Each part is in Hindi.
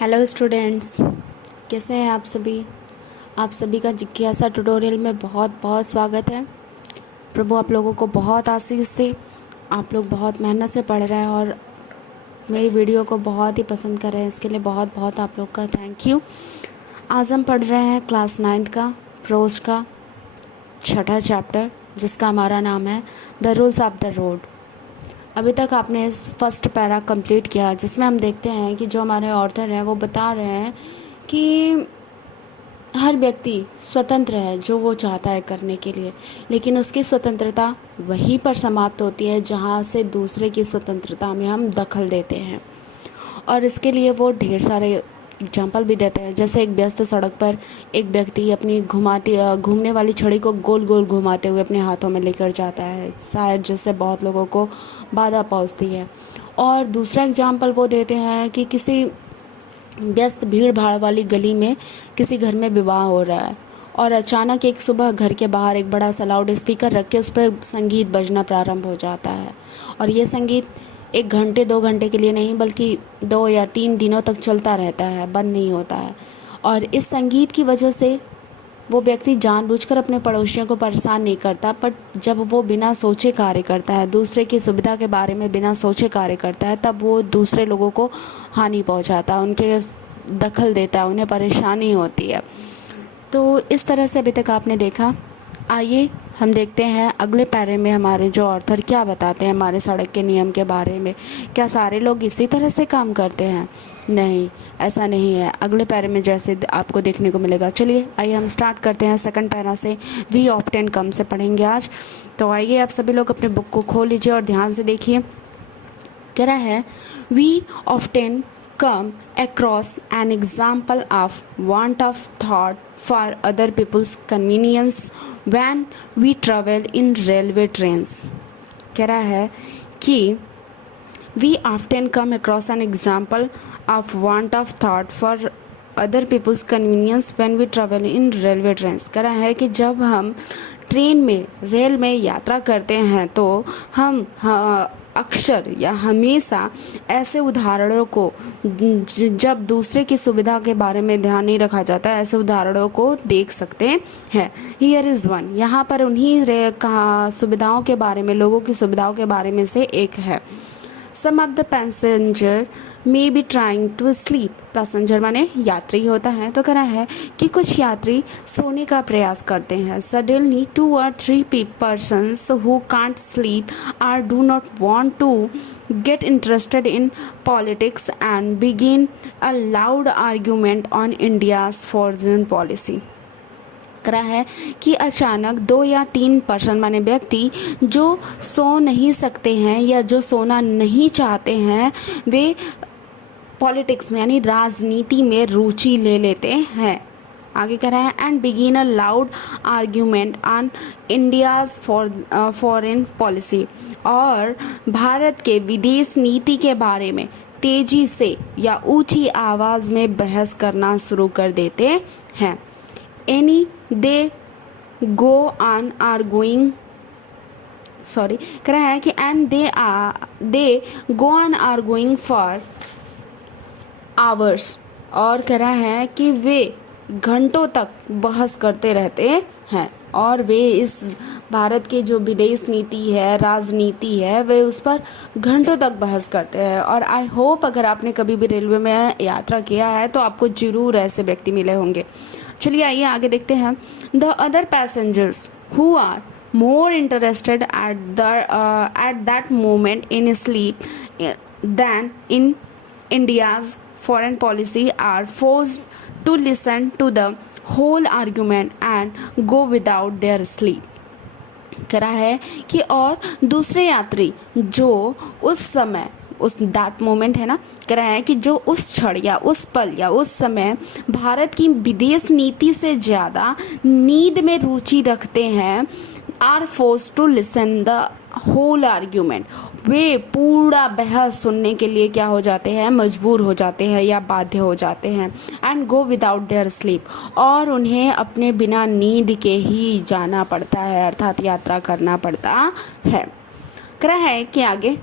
हेलो स्टूडेंट्स, कैसे हैं आप सभी का जिज्ञासा ट्यूटोरियल में बहुत बहुत स्वागत है। प्रभु आप लोगों को बहुत आशीष दे। आप लोग बहुत मेहनत से पढ़ रहे हैं और मेरी वीडियो को बहुत ही पसंद कर रहे हैं, इसके लिए बहुत बहुत आप लोग का थैंक यू। आज हम पढ़ रहे हैं क्लास 9 का प्रोज का 6ठा चैप्टर, जिसका हमारा नाम है the rules of the road. अभी तक आपने इस फर्स्ट पैरा कंप्लीट किया, जिसमें हम देखते हैं कि जो हमारे ऑथर हैं वो बता रहे हैं कि हर व्यक्ति स्वतंत्र है जो वो चाहता है करने के लिए, लेकिन उसकी स्वतंत्रता वहीं पर समाप्त होती है जहाँ से दूसरे की स्वतंत्रता में हम दखल देते हैं। और इसके लिए वो ढेर सारे एग्जाम्पल भी देते हैं। जैसे एक व्यस्त सड़क पर एक व्यक्ति अपनी घूमने वाली छड़ी को गोल गोल घुमाते हुए अपने हाथों में लेकर जाता है, शायद जिससे बहुत लोगों को बाधा पहुंचती है। और दूसरा एग्जाम्पल वो देते हैं कि किसी व्यस्त भीड़ भाड़ वाली गली में किसी घर में विवाह हो रहा है और अचानक एक सुबह घर के बाहर एक बड़ा सा लाउड स्पीकर रख के उस पर संगीत बजना प्रारंभ हो जाता है। और ये संगीत 1 घंटे 2 घंटे के लिए नहीं, बल्कि 2 या 3 दिनों तक चलता रहता है, बंद नहीं होता है। और इस संगीत की वजह से वो व्यक्ति जानबूझकर अपने पड़ोसियों को परेशान नहीं करता, पर जब वो बिना सोचे कार्य करता है, दूसरे की सुविधा के बारे में बिना सोचे कार्य करता है, तब वो दूसरे लोगों को हानि पहुंचाता है, उनके दखल देता है, उन्हें परेशानी होती है। तो इस तरह से अभी तक आपने देखा। आइए हम देखते हैं अगले पैरे में हमारे जो ऑथर क्या बताते हैं हमारे सड़क के नियम के बारे में। क्या सारे लोग इसी तरह से काम करते हैं? नहीं, ऐसा नहीं है। अगले पैरे में जैसे आपको देखने को मिलेगा। चलिए आइए हम स्टार्ट करते हैं सेकंड पैरा से। वी ऑफ्टेन कम से पढ़ेंगे आज। तो आइए आप सभी लोग अपने बुक को खोल लीजिए और ध्यान से देखिए। कह रहा है we often come across an example of want of thought for other people's convenience when we travel in railway trains। कह रहा है कि we often come across an example of want of thought for other people's convenience when we travel in railway trains। कह रहा है कि जब हम ट्रेन में रेल में यात्रा करते हैं तो हम अक्सर या हमेशा ऐसे उदाहरणों को, जब दूसरे की सुविधा के बारे में ध्यान नहीं रखा जाता, ऐसे उदाहरणों को देख सकते हैं। Here is one. यहाँ पर उन्हीं सुविधाओं के बारे में, लोगों की सुविधाओं के बारे में से एक है। Some of the passenger may be trying to sleep. Passenger माने यात्री होता है। तो कह रहा है कि कुछ यात्री सोने का प्रयास करते हैं। Suddenly 2 or 3 persons who can't sleep or do not want to get interested in politics and begin a loud argument on India's foreign policy। करा है कि अचानक 2 या 3 पर्सन माने व्यक्ति जो सो नहीं सकते हैं या जो सोना नहीं चाहते हैं, वे पॉलिटिक्स में यानी राजनीति में रुचि ले लेते हैं। आगे कह रहा है and begin a loud argument on India's foreign policy. और भारत के विदेश नीति के बारे में तेजी से या ऊंची आवाज में बहस करना शुरू कर देते हैं। Any they go on arguing, sorry, कह रहा है कि and they go on arguing for hours. और कह रहा है कि वे घंटों तक बहस करते रहते हैं और वे इस भारत की जो विदेश नीति है, राजनीति है, वे उस पर घंटों तक बहस करते हैं। और आई होप अगर आपने कभी भी रेलवे में यात्रा किया है तो आपको जरूर ऐसे व्यक्ति मिले होंगे। चलिए आइए आगे देखते हैं। The other passengers who are more interested at that moment in sleep than in India's foreign policy are forced to listen to the whole argument and go without their sleep। कह रहा है कि और दूसरे यात्री जो उस समय, उस दैट मोमेंट है ना, कह रहा है कि जो उस क्षण या उस पल या उस समय भारत की विदेश नीति से ज़्यादा नींद में रुचि रखते हैं, are force to listen the whole argument. वे पूरा बहस सुनने के लिए क्या हो जाते हैं, मजबूर हो जाते हैं या बाध्य हो जाते हैं। And go without their sleep. और उन्हें अपने बिना नींद के ही जाना पड़ता है, अर्थात यात्रा करना पड़ता है। कह रहा है कि आगे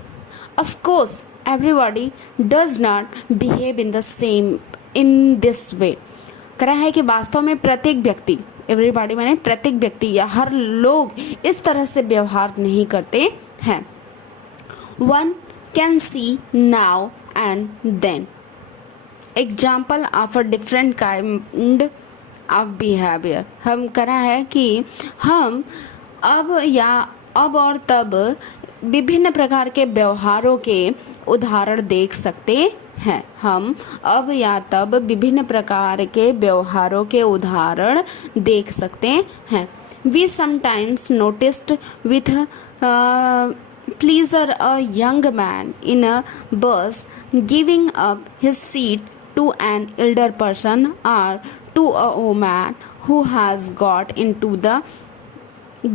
Of course, everybody does not behave in the same in this way. कह रहा है कि वास्तव में प्रत्येक व्यक्ति, एवरीबॉडी माने प्रत्येक व्यक्ति या हर लोग इस तरह से व्यवहार नहीं करते हैं। One can see now and then example of a different kind of behaviour. हम कह रहा है कि हम अब और तब विभिन्न प्रकार के व्यवहारों के उदाहरण देख सकते हैं। हम अब या तब विभिन्न प्रकार के व्यवहारों के उदाहरण देख सकते हैं। We sometimes noticed with pleasure a young man in a bus giving up his seat to an elder person or to a woman who has got into the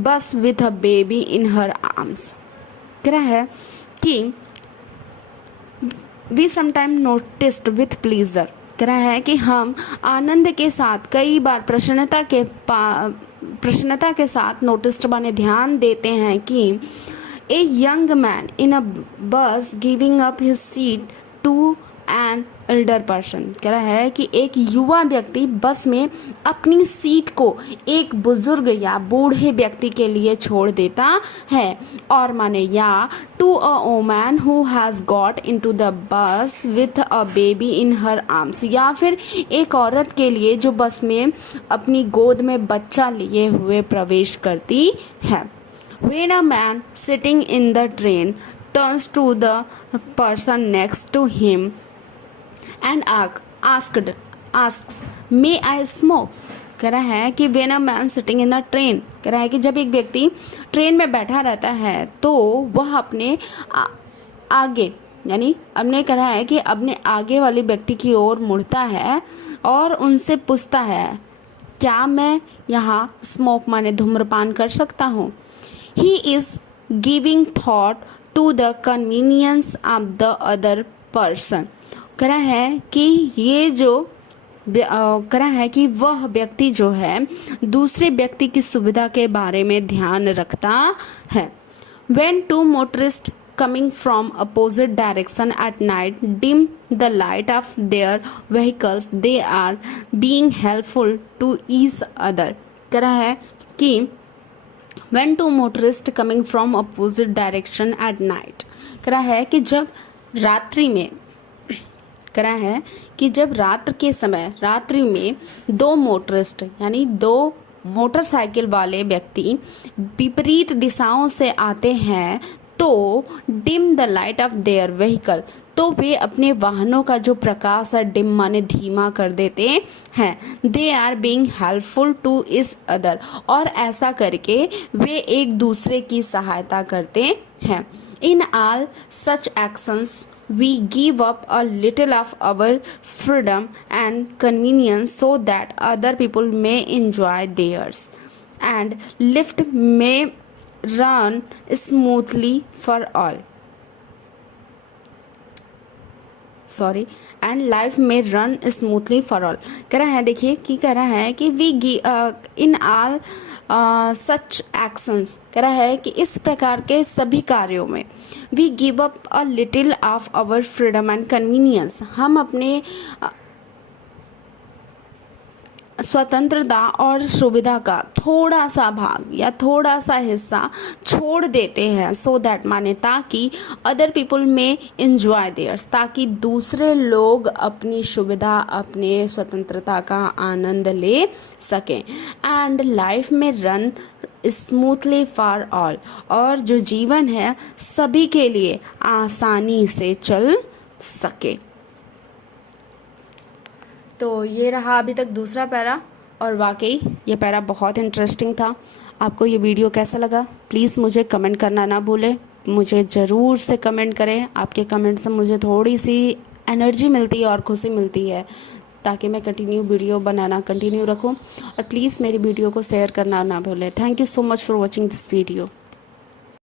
bus with a baby in her arms। कह रहा है कि we sometimes noticed with pleasure, कह रहा है कि हम आनंद के साथ कई बार प्रसन्नता के साथ नोटिस्ड माने ध्यान देते हैं कि A young man in a bus giving up his seat to an elder person। कह रहा है कि एक युवा व्यक्ति बस में अपनी सीट को एक बुजुर्ग या बूढ़े व्यक्ति के लिए छोड़ देता है। और माने या to a woman who has got into the bus with a baby in her arms, या फिर एक औरत के लिए जो बस में अपनी गोद में बच्चा लिए हुए प्रवेश करती है। When a man sitting in the train turns to the person next to him and asks, "May I smoke?" कह रहा है कि when a man sitting in a train, कह रहा है कि जब एक व्यक्ति ट्रेन में बैठा रहता है तो वह अपने आगे यानी अपने कह रहा है कि अपने आगे वाले व्यक्ति की ओर मुड़ता है और उनसे पूछता है, क्या मैं यहाँ स्मोक माने धूम्रपान कर सकता हूँ। He is giving thought to the convenience of the other person। कह रहा है कि ये जो कह रहा है कि वह व्यक्ति जो है दूसरे व्यक्ति की सुविधा के बारे में ध्यान रखता है। When two motorists coming from opposite direction at night dim the light of their vehicles, they are being helpful to each other। कह रहा है कि When two motorists coming from opposite direction at night, कह रहा है कि जब रात्रि में कह रहा है कि जब रात्रि में दो मोटरिस्ट यानी दो मोटरसाइकिल वाले व्यक्ति विपरीत दिशाओं से आते हैं तो dim the light of their vehicle, तो वे अपने वाहनों का जो प्रकाश है डिम माने धीमा कर देते हैं। They are being helpful to each other, और ऐसा करके वे एक दूसरे की सहायता करते हैं। In all such actions we give up a little of our freedom and convenience so that other people may enjoy theirs and lift may run smoothly for all, and life may run smoothly for all। कह रहा है देखिए कि कह रहा है कि we in all such actions, कह रहा है कि इस प्रकार के सभी कार्यों में we give up a little of our freedom and convenience, हम अपने स्वतंत्रता और सुविधा का थोड़ा सा भाग या थोड़ा सा हिस्सा छोड़ देते हैं। सो दैट माने ताकि अदर पीपल में एंजॉय देयर्स, ताकि दूसरे लोग अपनी सुविधा अपने स्वतंत्रता का आनंद ले सकें। एंड लाइफ में रन स्मूथली फॉर ऑल, और जो जीवन है सभी के लिए आसानी से चल सके। तो ये रहा अभी तक दूसरा पैरा, और वाकई ये पैरा बहुत इंटरेस्टिंग था। आपको ये वीडियो कैसा लगा प्लीज़ मुझे कमेंट करना ना भूलें, मुझे ज़रूर से कमेंट करें। आपके कमेंट से मुझे थोड़ी सी एनर्जी मिलती है और खुशी मिलती है, ताकि मैं वीडियो बनाना कंटिन्यू रखूं। और प्लीज़ मेरी वीडियो को शेयर करना ना भूलें। Thank you so much for watching this video.